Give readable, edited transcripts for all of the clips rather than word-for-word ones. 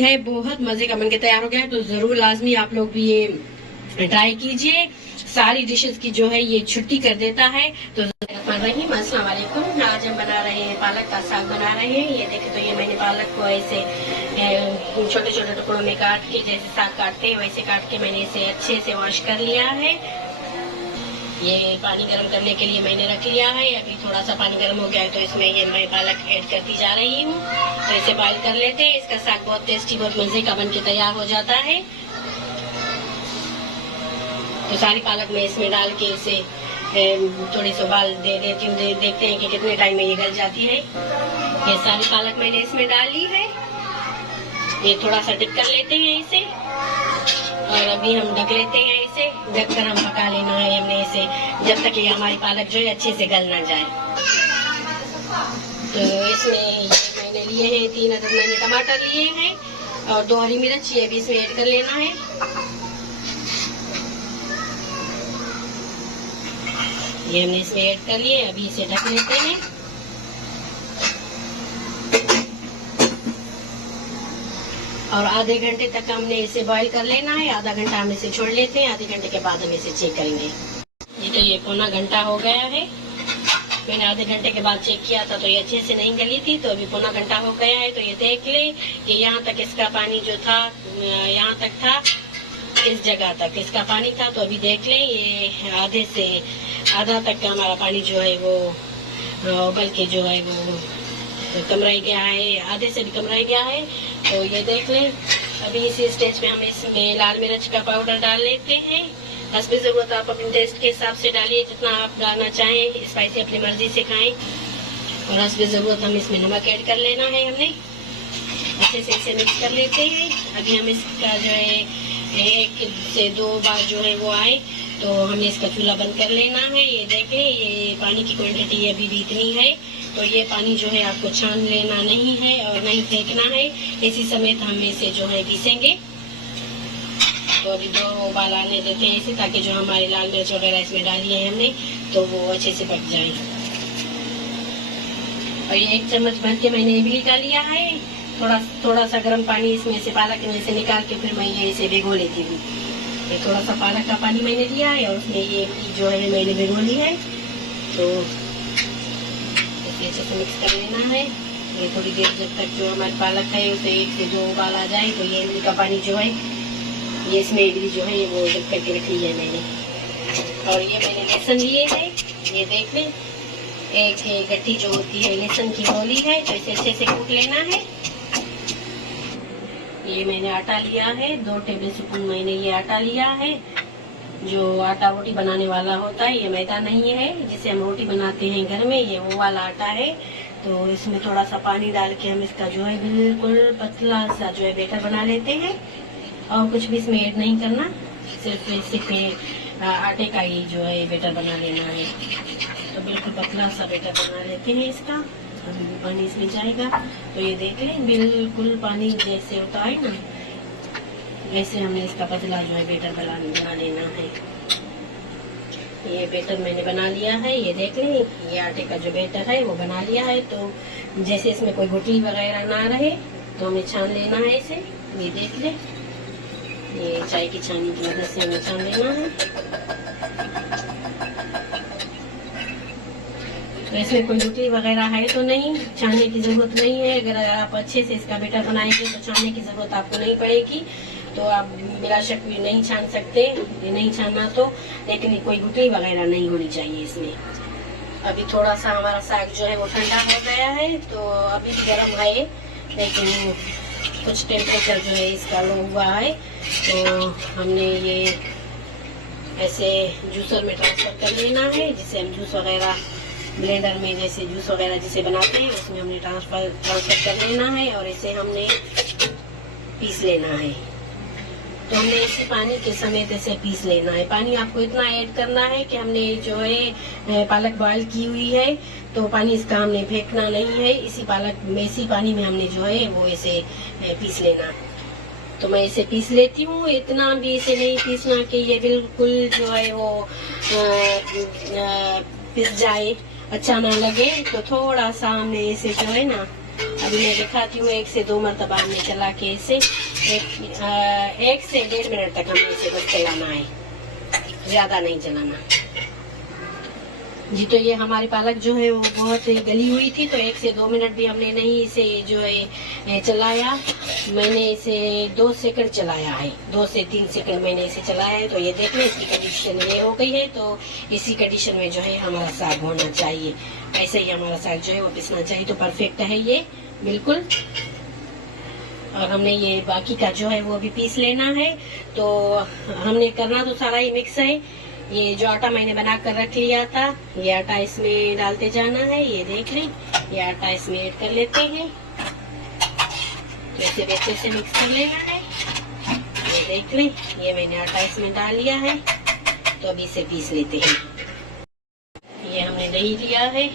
है बहुत मजे का बनके तैयार हो गया है, तो जरूर लाजमी आप लोग भी ये ट्राई कीजिए। सारी डिशेस की जो है ये छुट्टी कर देता है। तो अस्सलाम वालेकुम, आज हम बना रहे हैं पालक का साग बना रहे हैं। ये देखे तो ये मैंने पालक को ऐसे छोटे छोटे टुकड़ों में काट के, जैसे साग काटते हैं वैसे काट के मैंने इसे अच्छे से वॉश कर लिया है। ये पानी गर्म करने के लिए मैंने रख लिया है। अभी थोड़ा सा पानी गर्म हो गया है तो इसमें ये मैं पालक ऐड करती जा रही हूँ। तो इसे बॉइल कर लेते हैं। इसका साग बहुत टेस्टी, बहुत मजे का बन के तैयार हो जाता है। तो सारी पालक मैं इसमें डाल के इसे थोड़ी सी उबाल दे देती हूँ। देखते हैं कि कितने टाइम में ये गल जाती है। ये सारी पालक मैंने इसमें डाल ली है। ये थोड़ा सा डिप कर लेते हैं इसे, और अभी हम ढक लेते हैं इसे। ढक कर हम पका लेना है हमने इसे, जब तक ये हमारी पालक जो है अच्छे से गल ना जाए। तो इसमें मैंने लिए हैं 3 अदद मैंने टमाटर लिए हैं और 2 हरी मिर्च, ये भी इसमें ऐड कर लेना है। ये हमने इसमें ऐड कर लिए। अभी इसे ढक लेते हैं। और आधे घंटे तक हमने इसे बॉईल कर लेना है। आधा घंटा हम इसे छोड़ लेते हैं। आधे घंटे के बाद हम इसे चेक करेंगे। ये तो ये पौना घंटा हो गया है। मैंने आधे घंटे के बाद चेक किया था तो ये अच्छे से नहीं गली थी। तो अभी पौना घंटा हो गया है। तो ये देख ले कि यहाँ तक इसका पानी जो था, यहाँ तक था, इस जगह तक इसका पानी था। तो अभी देख ले ये आधे से आधा तक का हमारा पानी जो है वो उबल के जो है वो कम रह गया है, आधे से भी कम रह गया है। तो ये देख लें। अभी इसी स्टेज पे हम इसमें लाल मिर्च का पाउडर डाल लेते हैं। हस्बे जरूरत आप अपने टेस्ट के हिसाब से डालिए, जितना आप डालना चाहें। स्पाइसी अपनी मर्जी से खाएं। और हस्बे जरूरत हम इसमें नमक ऐड कर लेना है। हमने अच्छे से इसे मिक्स कर लेते हैं। अभी हम इसका जो है 1 से 2 बार जो है वो आए तो हमें इसका चूल्हा बंद कर लेना है। ये देखें, ये पानी की क्वांटिटी अभी भी इतनी है। तो ये पानी जो है आपको छान लेना नहीं है और नहीं फेंकना है। इसी समेत हम इसे जो है पीसेंगे। तो अभी 2 उबाल आने देते हैं इसे, ताकि जो हमारी लाल मिर्च वगैरह इसमें डाली है हमने तो वो अच्छे से पक जाए। और ये 1 चम्मच भर के मैंने इमली का लिया है। थोड़ा सा गर्म पानी इसमें से पालक में से निकाल के फिर मैं ये इसे भिगो लेती हूँ। ये थोड़ा सा पालक का पानी मैंने लिया है और उसमें ये जो है मैंने भिगो ली है। तो अच्छे से मिक्स कर लेना है। ये थोड़ी देर जब तक जो हमारी पालक है उसे 1 से 2 उबाल आ जाए। तो ये इमली का पानी जो है ये इसमें इमली जो है वो जब करके रख ली है मैंने। और ये मैंने लहसुन लिए है। ये देख लें, एक गट्टी जो होती है लहसुन की वो ली है। तो इसे अच्छे से कूट लेना है। ये मैंने आटा लिया है, 2 टेबल स्पून मैंने ये आटा लिया है। जो आटा रोटी बनाने वाला होता है, ये मैदा नहीं है जिसे हम रोटी बनाते हैं घर में, ये वो वाला आटा है। तो इसमें थोड़ा सा पानी डाल के हम इसका जो है बिल्कुल पतला सा जो है बैटर बना लेते हैं। और कुछ भी इसमें ऐड नहीं करना, सिर्फ आटे का ही जो है बैटर बना लेना है। तो बिल्कुल पतला सा बैटर बना लेते हैं इसका। अभी भी पानी इसमें जाएगा। तो ये देख लें, बिल्कुल पानी जैसे होता है ना वैसे हमने इसका पतला जो है बैटर बना लेना है। ये बैटर मैंने बना लिया है। ये देख लें, ये आटे का जो बैटर है वो बना लिया है। तो जैसे इसमें कोई गुठली वगैरह ना रहे तो हमें छान लेना है इसे। ये देख लें, ये चाय की छानी की मदद से हमें छान लेना है। तो इसमें कोई गुठली वगैरह है तो नहीं, छानने की जरूरत नहीं है। अगर आप अच्छे से इसका बैटर बनाएंगे तो छानने की जरूरत आपको नहीं पड़ेगी। तो आप बिला शक भी नहीं छान सकते, ये नहीं छानना तो, लेकिन कोई गुठली वगैरह नहीं होनी चाहिए इसमें। अभी थोड़ा सा हमारा साग जो है वो ठंडा हो गया है। तो अभी भी गर्म है, लेकिन कुछ टेम्परेचर जो है इसका लो हुआ है। तो हमने ये ऐसे जूसर में ट्रांसफर कर लेना है, जिसे हम जूस वगैरह ब्लेंडर में जैसे जूस वगैरह जिसे बनाते हैं उसमें हमने ट्रांसफर कर लेना है। और इसे हमने पीस लेना है। तो हमने इसी पानी के समेत इसे पीस लेना है। पानी आपको इतना ऐड करना है कि हमने जो है पालक बॉयल की हुई है, तो पानी इसका हमने फेंकना नहीं है। इसी पानी में हमने जो है वो इसे पीस लेना। तो मैं इसे पीस लेती हूँ। इतना भी इसे नहीं पीसना कि ये बिल्कुल जो है वो पिस जाए, अच्छा ना लगे। तो थोड़ा सा हमने इसे जो है ना अभी मैं दिखाती हूँ 1 से 2 मरतबा हमने चला के इसे 1 से 1.5 मिनट तक हमने इसे बस चलाना है, ज्यादा नहीं चलाना जी। तो ये हमारी पालक जो है वो बहुत गली हुई थी, तो 1 से 2 मिनट भी हमने नहीं इसे जो है चलाया। मैंने इसे 2 सेकंड चलाया है, 2 से 3 सेकंड मैंने इसे चलाया है। तो ये देख लें इसकी कंडीशन ये हो गई है। तो इसी कंडीशन में जो है हमारा साग होना चाहिए, ऐसे ही हमारा साग जो है वो पिसना चाहिए। तो परफेक्ट है ये बिल्कुल। और हमने ये बाकी का जो है वो अभी पीस लेना है। तो हमने करना तो सारा ही मिक्स है। ये जो आटा मैंने बना कर रख लिया था, ये आटा इसमें डालते जाना है। ये देख लें, ये आटा इसमें ऐड कर लेते हैं। ऐसे अच्छे से मिक्स कर लेना है। ये देख लें, ये मैंने आटा इसमें डाल लिया है। तो अभी इसे पीस लेते हैं। ये हमने दही लिया है,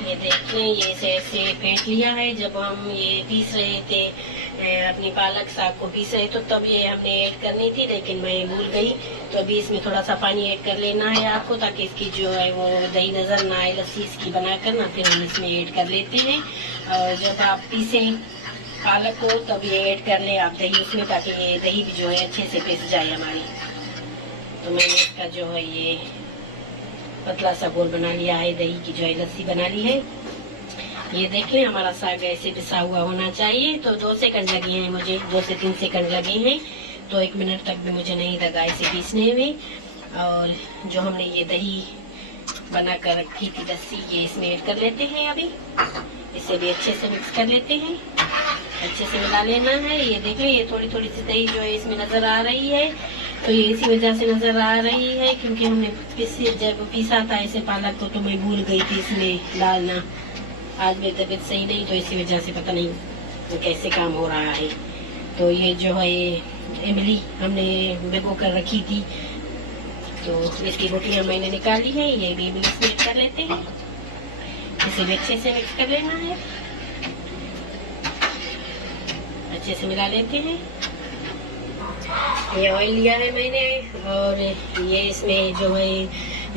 ये देख लें, ये ऐसे फेंट लिया है। जब हम ये पीस रहे थे अपनी पालक साग को पीस रहे तो तब ये हमने ऐड करनी थी, लेकिन मैं भूल गई। तो अभी इसमें थोड़ा सा पानी ऐड कर लेना है आपको, ताकि इसकी जो है वो दही नजर ना आए, लस्सी इसकी बनाकर ना फिर हम इसमें ऐड कर लेते हैं। और जब आप पीसें पालक को तब ये ऐड कर लें आप दही उसमें, ताकि ये दही भी जो है अच्छे से पिस जाए हमारी। तो मैंने इसका जो है ये पतला सा गोल बना लिया है, दही की जो है लस्सी बना ली है। ये देख लें, हमारा साग ऐसे पिसा हुआ होना चाहिए। तो 2 सेकंड लगे हैं मुझे, 2 से 3 सेकंड लगे हैं। तो 1 मिनट तक भी मुझे नहीं लगा इसे पीसने में। और जो हमने ये दही बना कर रखी थी लस्सी, ये इसमें ऐड कर लेते हैं। अभी इसे भी अच्छे से मिक्स कर लेते हैं, अच्छे से मिला लेना है। ये देख लें, ये थोड़ी थोड़ी सी दही जो है इसमें नजर आ रही है। तो ये इसी वजह से नजर आ रही है क्योंकि हमने जब पीसा था इसे पालक को, तो मैं भूल गई थी इसमें डालना। आज मेरी तबीयत सही नहीं, तो इसी वजह से पता नहीं कैसे काम हो रहा है। तो ये जो है इमली हमने भिगो कर रखी थी, तो इसकी रोटियां मैंने निकाली है। ये भी इमली इसमें कर लेते हैं, इसे भी अच्छे से मिक्स कर लेना है, अच्छे से मिला लेते हैं। ये ऑयल लिया है मैंने, और ये इसमें जो है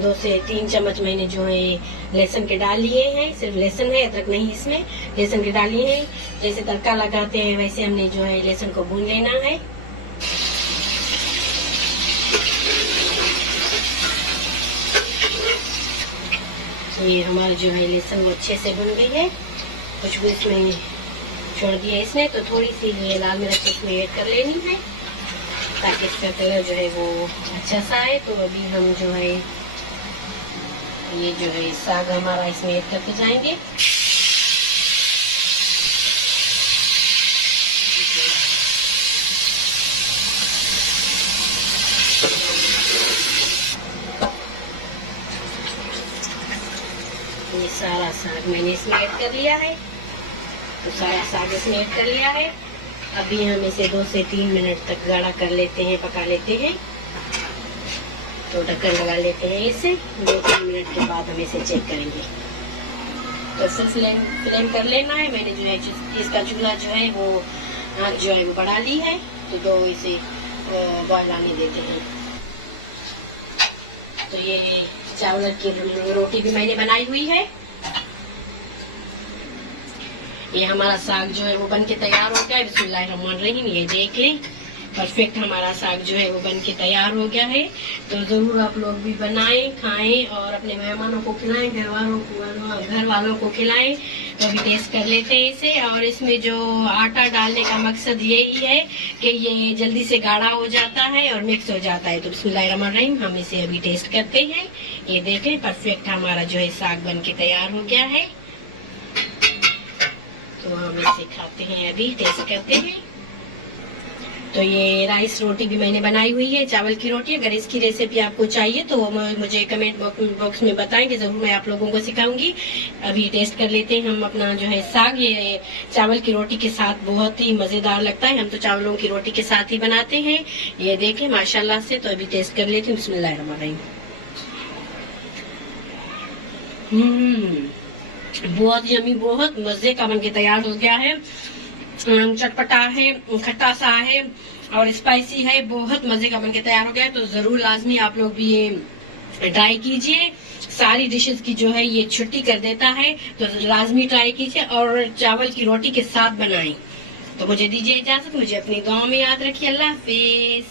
2 से 3 चम्मच मैंने जो है लहसुन के डाल लिए हैं। सिर्फ लहसुन है, अदरक नहीं, इसमें लहसुन के डाल लिए हैं। जैसे तड़का लगाते हैं वैसे हमने जो है लहसुन को भून लेना है। ये हमारा जो है लहसुन वो अच्छे से भुन गई है, खुशबू इसमें छोड़ दिया इसने। तो थोड़ी सी ये लाल मिर्च इसमें ऐड कर लेनी है, ताकि इसका कलर जो है वो अच्छा सा आए। तो अभी हम जो है ये जो है साग हमारा इसमें ऐड करते जाएंगे। ये सारा साग मैंने इसमें ऐड कर लिया है। तो सारा साग इसमें ऐड कर लिया है। अभी हम इसे 2 से 3 मिनट तक गाढ़ा कर लेते हैं, पका लेते हैं। तो ढक्कन लगा लेते हैं इसे। 2-3 मिनट के बाद हम इसे चेक करेंगे। तो फुल फ्लेम कर लेना है। मैंने जो है इसका चूल्हा जो है वो आँच जो है वो बढ़ा ली है। तो इसे बॉयल आने देते हैं। तो ये चावल की रोटी भी मैंने बनाई हुई है। ये हमारा साग जो है वो बन के तैयार हो गया है। बिस्मिल्लाहिर्रहमानिर्रहीम। ये देख लें, परफेक्ट हमारा साग जो है वो बन के तैयार हो गया है। तो जरूर आप लोग भी बनाएं, खाएं और अपने मेहमानों को खिलाएं, घर वालों को खिलाएं। तो अभी टेस्ट कर लेते हैं इसे। और इसमें जो आटा डालने का मकसद यही है कि ये जल्दी से गाढ़ा हो जाता है और मिक्स हो जाता है। तो बिस्मिल्लाहिर्रहमानिर्रहीम, हम इसे अभी टेस्ट करते हैं। ये देखें, परफेक्ट हमारा जो है साग बन के तैयार हो गया है। तो हम इसे खाते हैं, अभी टेस्ट करते हैं। तो ये राइस रोटी भी मैंने बनाई हुई है, चावल की रोटी। अगर इसकी रेसिपी आपको चाहिए तो मुझे कमेंट बॉक्स में बताएंगे, जरूर मैं आप लोगों को सिखाऊंगी। अभी टेस्ट कर लेते हैं हम अपना जो है साग। ये चावल की रोटी के साथ बहुत ही मजेदार लगता है। हम तो चावलों की रोटी के साथ ही बनाते हैं। ये देखें माशाल्लाह से। तो अभी टेस्ट कर लेते हैं। बिस्मिल्लाहिर्रहमानिर्रहीम। बहुत यमी, बहुत मजे का बन के तैयार हो गया है। चटपटा है, खट्टा सा है और स्पाइसी है। बहुत मजे का बन के तैयार हो गया है। तो जरूर लाजमी आप लोग भी ये ट्राई कीजिए। सारी डिशेस की जो है ये छुट्टी कर देता है, तो लाजमी ट्राई कीजिए और चावल की रोटी के साथ बनाएं। तो मुझे दीजिए इजाजत, मुझे अपनी दुआओं में याद रखिए। अल्लाह हाफिज।